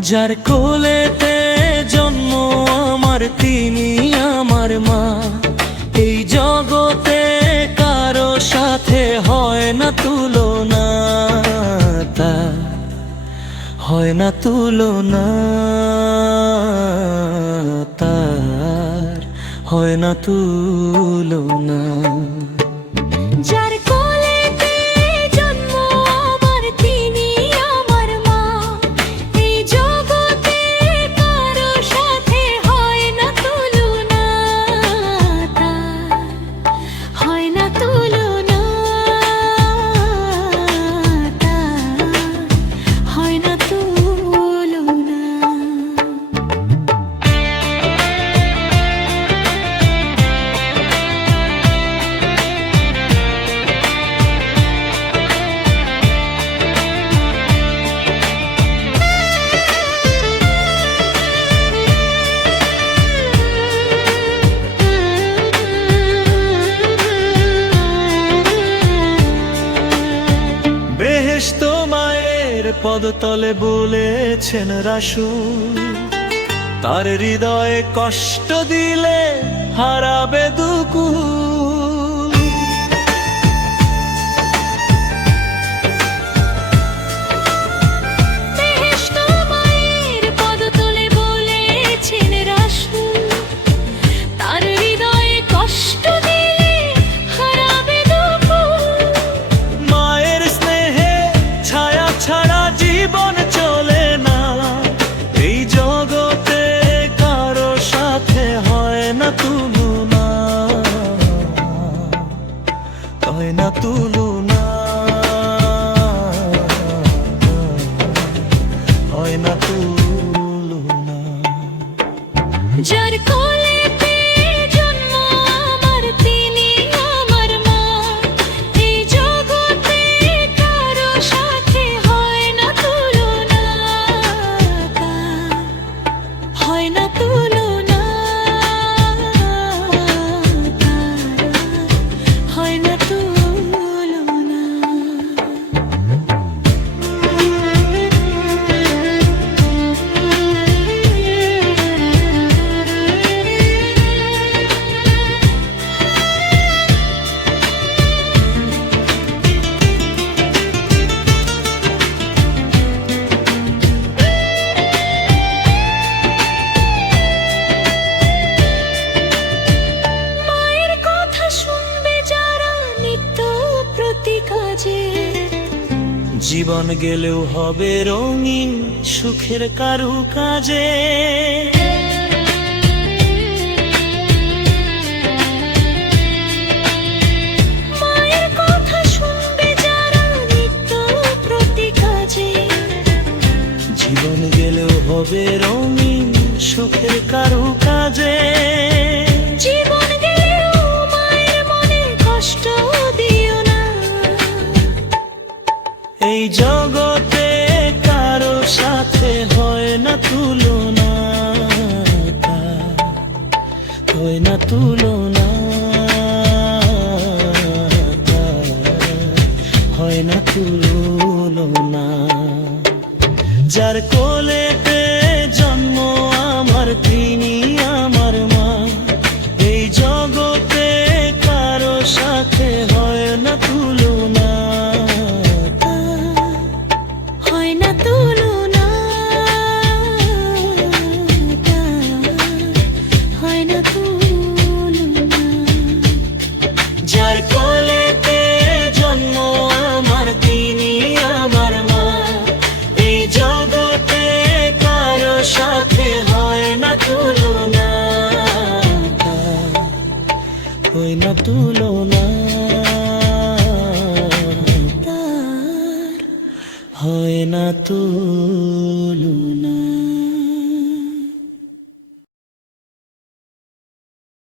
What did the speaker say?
যার কোলেতে জন্ম আমার তিনি আমার মা। এই জগতে কারো সাথে হয় না তুলনা, তার হয় না তুলনা, তার হয় না তুলনা। যার কোলেতে জন্ম আমার তিনি আমার মা। এই জগতে কারো সাথে হয় না তুলনা, তার হয় না তুলনা, তার হয় না তুলনা। বেহেশত মায়ের পদতলে বলেছেন রাসূল, তার হৃদয়ে কষ্ট দিলে হারাবে দুকুল। বেহেশত মায়ের পদতলে বলেছেন রাসূল, তার হৃদয়ে কষ্ট দিলে হারাবে দুকুল। মায়ের স্নেহে ছায়া ছাড়া জীবন চলে না, এই জগতে কারো সাথে হয় না তুলনা, হয় না তুলনা, হয় না তুলনা। যার কোলেতে জন্ম আমার তিনি আমার মা। এই জগতে কারো সাথে হয় না তুলনা, তার হয় না তুলনা, তার হয় না তুলনা। মায়ের কথা শুনবে যারা নিত্য প্রতি কাজে, জীবন গেলেও হবে রঙিন সুখের কারুকাজে। মায়ের কথা শুনবে যারা নিত্য প্রতি কাজে, জীবন গেলেও হবে রঙিন সুখের কারুকাজে। জীবন গেলেও মায়ের মনে কষ্ট দিও না। এই জগতে কারো সাথে হয় না তুলনা, তার হয় না তুলনা, তার হয় না তুলনা। যার কোলেতে জন্ম আমার তিনি আমার মা। এই জগতে কারো সাথে হয় না তুলনা, হয় না তুলনা, তার হয় না তুলনা। যার কোলেতে জন্ম আমার তিনি আমার মা। এই জগতে কারো সাথে হয় না তুলনা, তার হয় না তুলনা, তার হয় না তুলনা।